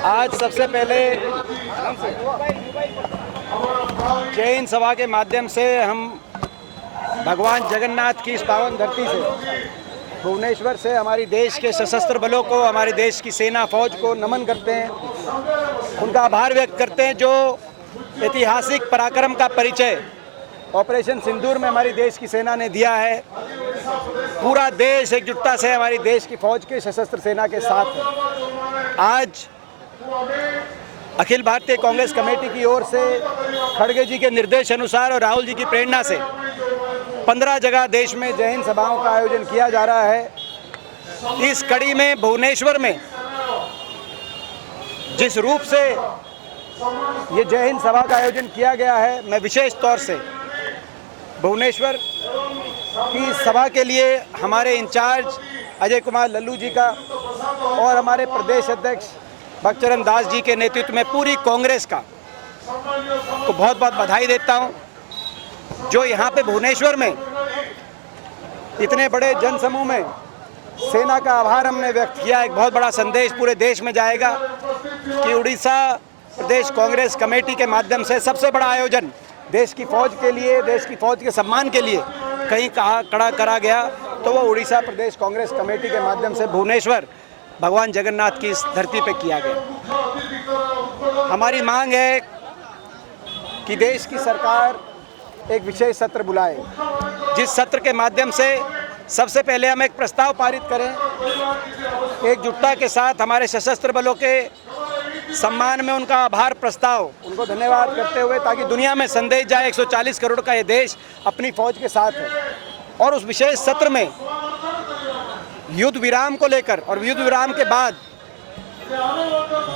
आज सबसे पहले जय हिंद सभा के माध्यम से हम भगवान जगन्नाथ की इस पावन धरती से, भुवनेश्वर से हमारी देश के सशस्त्र बलों को, हमारे देश की सेना फौज को नमन करते हैं, उनका आभार व्यक्त करते हैं जो ऐतिहासिक पराक्रम का परिचय ऑपरेशन सिंदूर में हमारी देश की सेना ने दिया है। पूरा देश एकजुटता से हमारी देश की फौज के सशस्त्र सेना के साथ है। आज अखिल भारतीय कांग्रेस कमेटी की ओर से खड़गे जी के निर्देश अनुसार और राहुल जी की प्रेरणा से 15 जगह देश में जय हिंद सभाओं का आयोजन किया जा रहा है। इस कड़ी में भुवनेश्वर में जिस रूप से ये जय हिंद सभा का आयोजन किया गया है, मैं विशेष तौर से भुवनेश्वर की सभा के लिए हमारे इंचार्ज अजय कुमार लल्लू जी का और हमारे प्रदेश अध्यक्ष भक्तचरण दास जी के नेतृत्व में पूरी कांग्रेस का को बहुत बहुत बधाई देता हूं। जो यहाँ पे भुवनेश्वर में इतने बड़े जनसमूह में सेना का आभार हमने व्यक्त किया, एक बहुत बड़ा संदेश पूरे देश में जाएगा कि उड़ीसा प्रदेश कांग्रेस कमेटी के माध्यम से सबसे बड़ा आयोजन देश की फौज के लिए, देश की फौज के सम्मान के लिए कहीं खड़ा करा गया तो वो उड़ीसा प्रदेश कांग्रेस कमेटी के माध्यम से भुवनेश्वर भगवान जगन्नाथ की इस धरती पे किया गया। हमारी मांग है कि देश की सरकार एक विशेष सत्र बुलाए, जिस सत्र के माध्यम से सबसे पहले हम एक प्रस्ताव पारित करें, एकजुटता के साथ हमारे सशस्त्र बलों के सम्मान में उनका आभार प्रस्ताव, उनको धन्यवाद करते हुए, ताकि दुनिया में संदेश जाए 140 करोड़ का ये देश अपनी फौज के साथ है। और उस विशेष सत्र में युद्ध विराम को लेकर और युद्ध विराम के बाद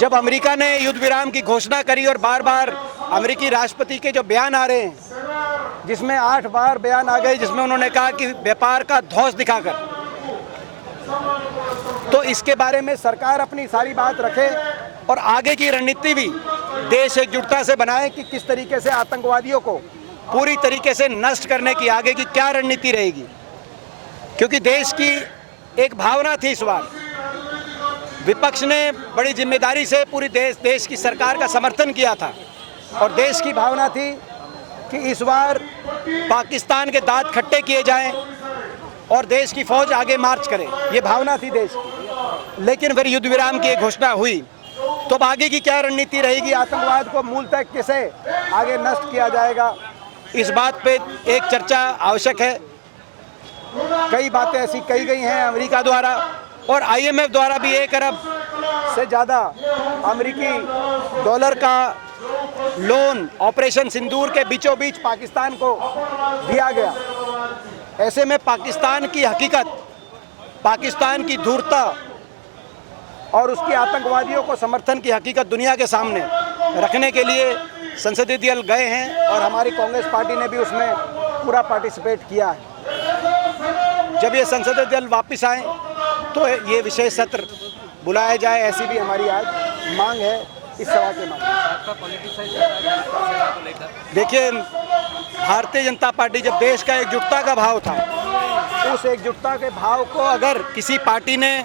जब अमेरिका ने युद्ध विराम की घोषणा करी और बार बार अमेरिकी राष्ट्रपति के जो बयान आ रहे हैं, जिसमें 8 बार बयान आ गए जिसमें उन्होंने कहा कि व्यापार का ध्वज दिखाकर, तो इसके बारे में सरकार अपनी सारी बात रखे और आगे की रणनीति भी देश एकजुटता से बनाए कि किस तरीके से आतंकवादियों को पूरी तरीके से नष्ट करने की आगे की क्या रणनीति रहेगी। क्योंकि देश की एक भावना थी, इस बार विपक्ष ने बड़ी जिम्मेदारी से पूरी देश की सरकार का समर्थन किया था और देश की भावना थी कि इस बार पाकिस्तान के दांत खट्टे किए जाएं और देश की फौज आगे मार्च करे, ये भावना थी देश की। लेकिन फिर युद्ध विराम की घोषणा हुई तो अब आगे की क्या रणनीति रहेगी, आतंकवाद को मूलतः कैसे आगे नष्ट किया जाएगा, इस बात पे एक चर्चा आवश्यक है। कई बातें ऐसी कही गई हैं अमेरिका द्वारा और IMF द्वारा भी 1 अरब से ज़्यादा अमेरिकी डॉलर का लोन ऑपरेशन सिंदूर के बीचों बीच पाकिस्तान को दिया गया। ऐसे में पाकिस्तान की हकीकत, पाकिस्तान की धूर्तता और उसकी आतंकवादियों को समर्थन की हकीकत दुनिया के सामने रखने के लिए संसदीय दल गए हैं और हमारी कांग्रेस पार्टी ने भी उसमें पूरा पार्टिसिपेट किया है। जब ये संसदीय दल वापस आए तो ये विशेष सत्र बुलाया जाए, ऐसी भी हमारी आज मांग है इस सभा के माध्यम से। देखिए, भारतीय जनता पार्टी जब देश का एकजुटता का भाव था, उस एकजुटता के भाव को अगर किसी पार्टी ने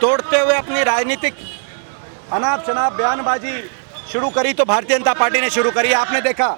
तोड़ते हुए अपनी राजनीतिक अनाप शनाप बयानबाजी शुरू करी तो भारतीय जनता पार्टी ने शुरू करी। आपने देखा